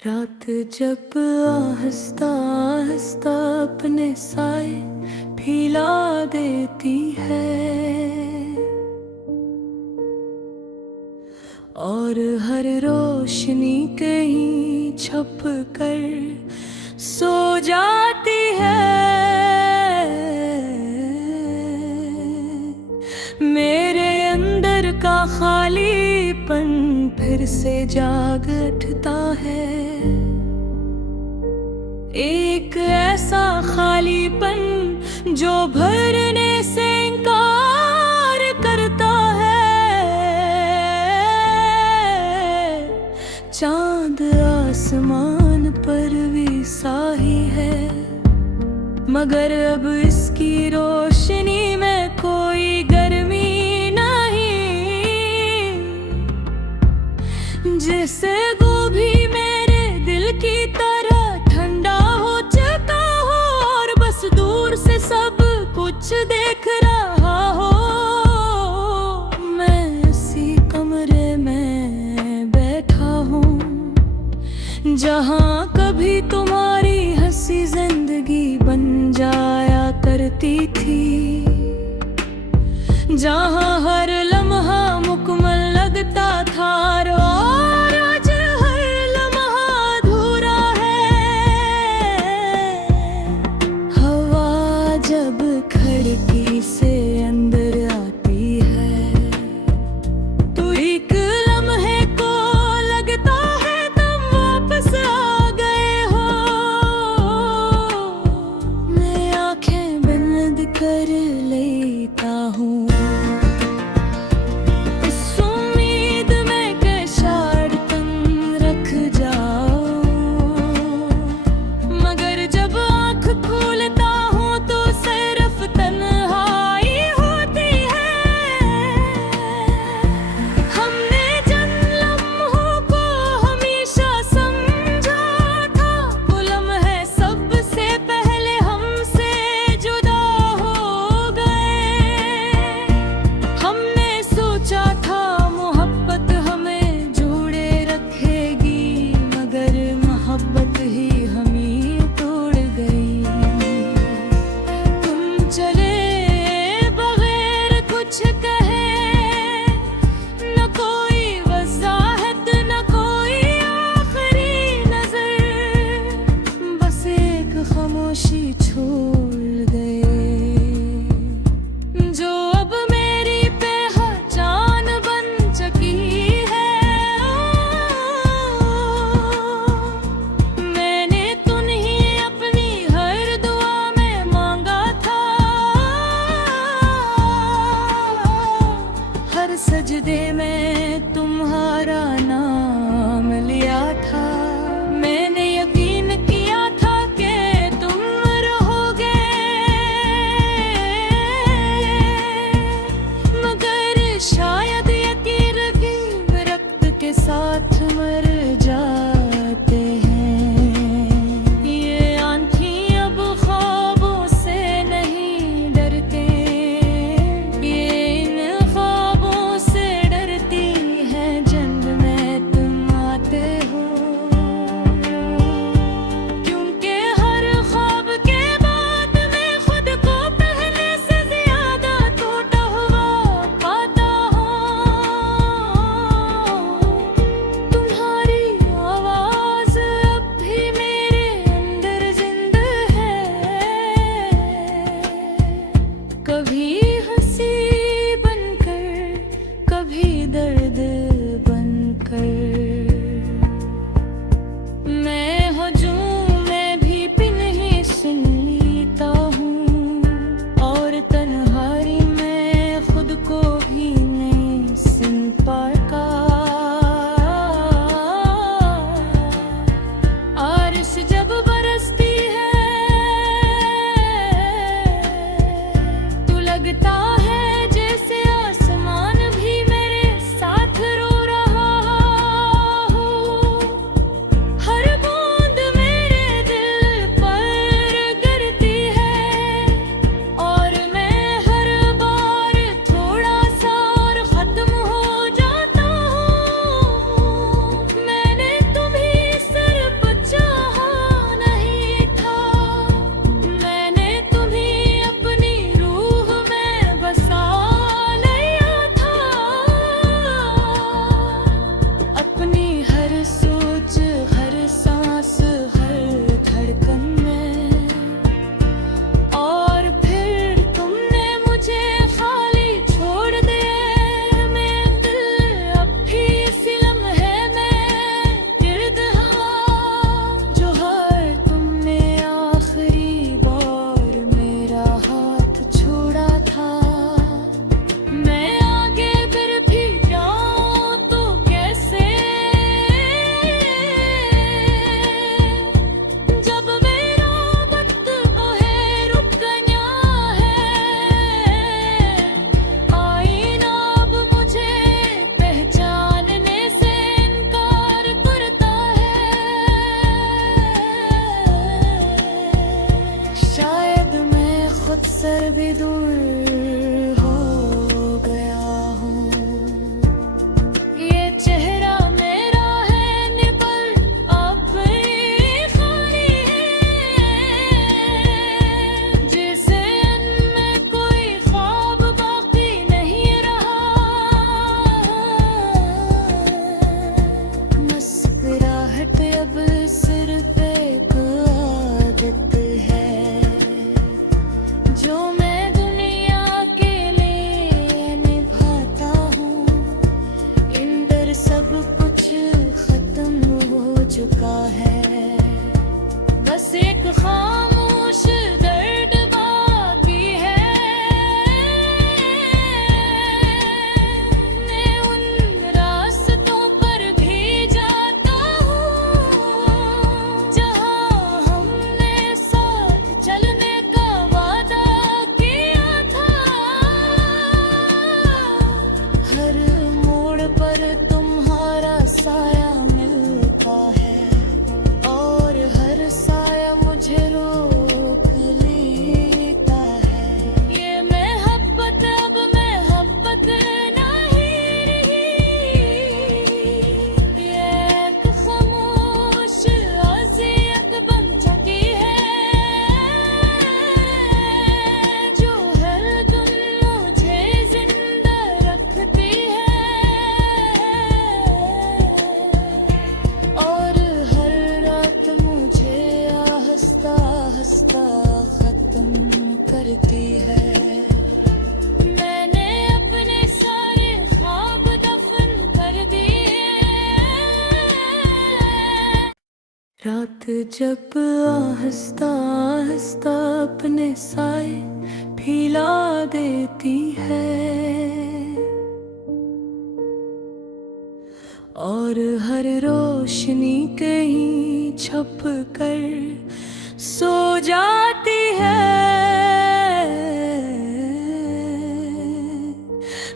रात जब आहिस्ता आहिस्ता अपने साए फैला देती है और हर रोशनी कहीं छुप कर सो जाती है। मेरे अंदर का खालीपन फिर से जाग उठता है। एक ऐसा खालीपन जो भरने से इनकार करता है। चांद आसमान पर भी साही है, मगर अब इसकी रोशनी में कोई गर्मी नहीं। जैसे गोभी मेरे दिल की तरह ठंडा हो चुका हो और बस दूर से सब कुछ देख रहा हो। मैं इसी कमरे में बैठा हूँ जहाँ कभी तुम्हारी हंसी जिंदगी बन जाया करती थी, जहाँ हर लम्हा मुकम्मल लगता था और आज हर लम्हा अधूरा है। हवा जब खिड़की से अंदर आती है तो एक लम्हे को लगता है तुम वापस आ गए हो। मैं आंखें बंद कर लेता हूँ भी दूर हो गया हूँ। ये चेहरा मेरा है निकल अपनी खाली है, जिसे में कोई ख्वाब बाकी नहीं रहा। मुस्कुराहट अब सिर्फ एक आदत है, जो मैं दुनिया के लिए निभाता हूँ। इंदर सब कुछ खत्म हो चुका है, बस एक खामोश दर्द बाकी है। मैं उन रास्तों पर भी जाता हूँ, जहाँ हमने साथ चलने का वादा किया था। हर मोड़ पर तुम्हारा साया मिलता है, और हर साया मुझे रोक लेता है। ये मोहब्बत अब मोहब्बत नहीं रही, ये एक खामोश अज़ियत बन चुकी है, जो हर दिन मुझे जिंदा रखती है, और हर रात मुझे आहिस्ता आहिस्ता खत्म करती है। मैंने अपने सारे ख्वाब दफन कर दिए। रात जब आहिस्ता आहिस्ता अपने साए फैला देती है, और हर रोशनी कहीं छुप कर सो जाती है।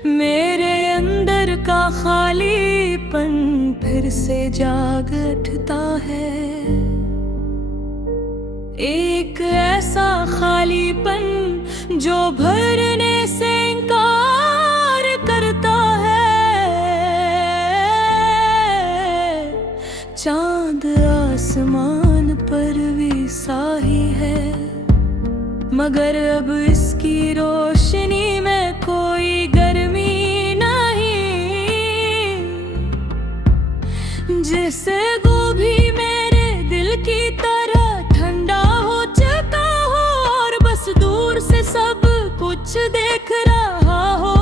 मेरे अंदर का खालीपन फिर से जाग उठता है, एक ऐसा खालीपन जो भरने से इनकार करता है। चांद आसमान पर भी साही है, मगर अब इसकी रोशनी में कोई गर्मी नहीं। जैसे गोभी मेरे दिल की तरह ठंडा हो चुका हो, और बस दूर से सब कुछ देख रहा हो।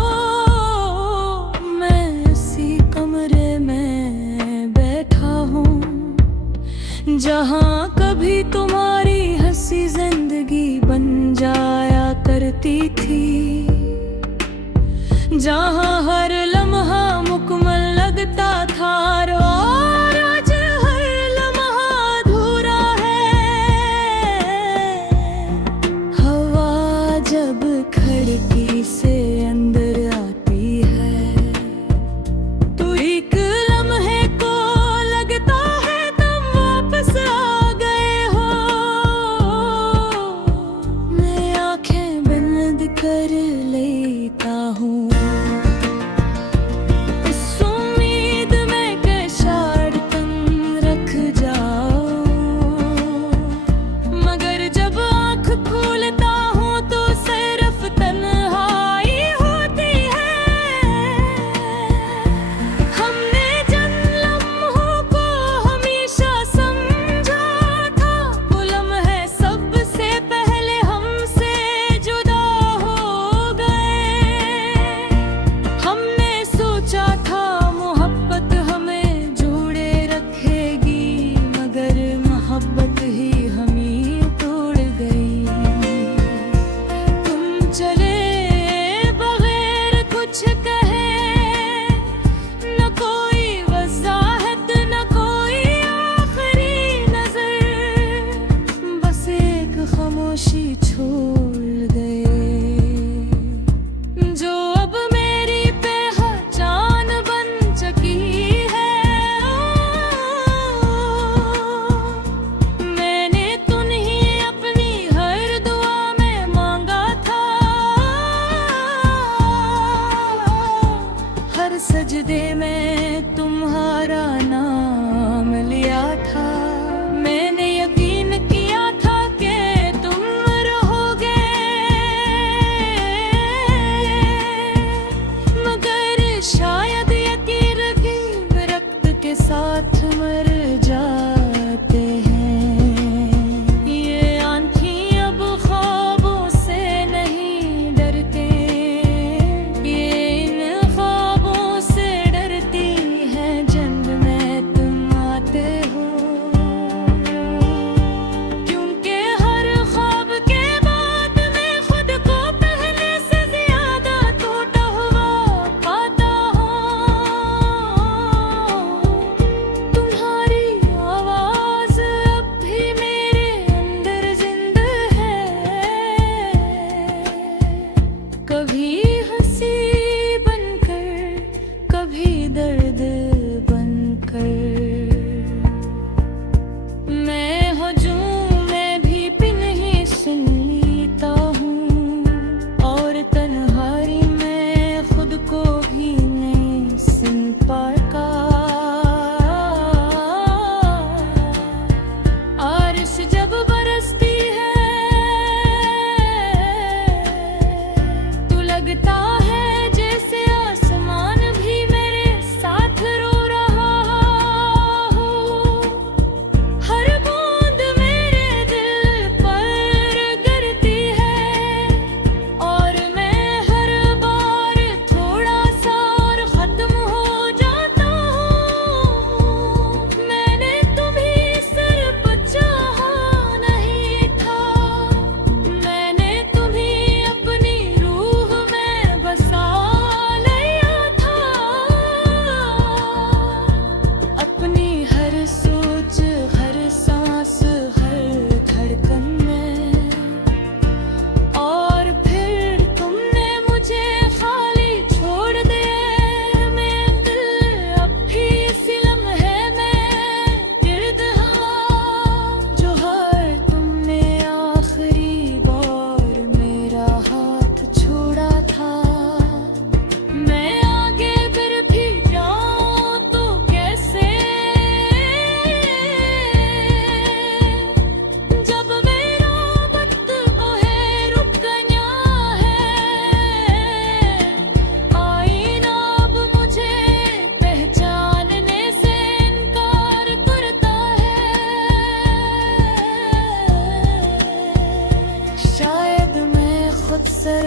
मैं इसी कमरे में बैठा हूँ, जहाँ कभी तुम्हारी हंसी जिंदगी बन जाया करती थी, जहाँ हर लम्हा मुकम्मल लगता था, और आज हर लम्हा अधूरा है। हवा जब खिड़की से अंदर आती है, तो एक लम्हे को लगता है तुम वापस आ गए हो। मैं आंखें बंद कर लेता हूँ,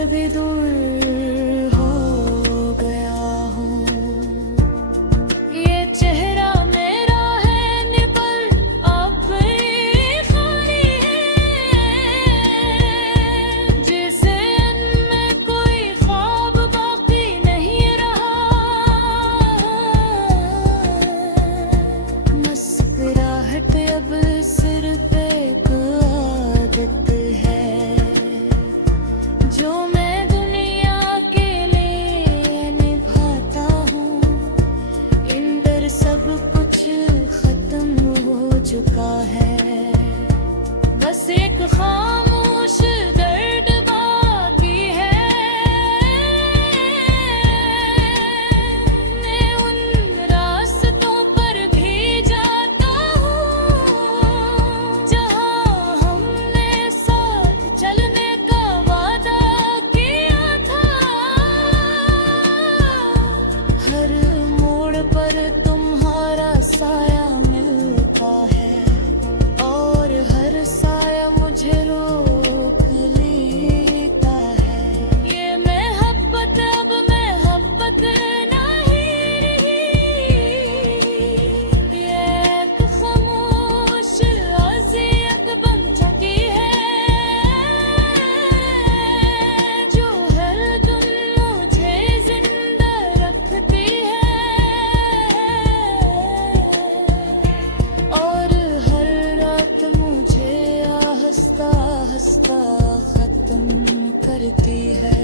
भी दूर हो गया हूँ। ये चेहरा मेरा है निपल अपनी खाली है, जिसे में कोई ख्वाब बाकी नहीं रहा। मुस्कुराहट अब सिर्फ एक आदत है, जो मैं दुनिया के लिए निभाता हूँ। इन डर सब कुछ खत्म हो चुका है, बस एक खामोश दर्द बाकी है। मैं उन रास्तों पर भी जाता हूँ, जहाँ हमने साथ चलने का वादा किया था। हर मोड़ पर तुम्हारा साया मिलता है, और हर साया मुझे रोक लेता है। ये मोहब्बत अब मोहब्बत नहीं रही, ये एक खामोश अज़ियत बन चुकी है, जो हर दिन मुझे जिंदा रखती है, और हर रात मुझे आहिस्ता आहिस्ता खत्म करती है।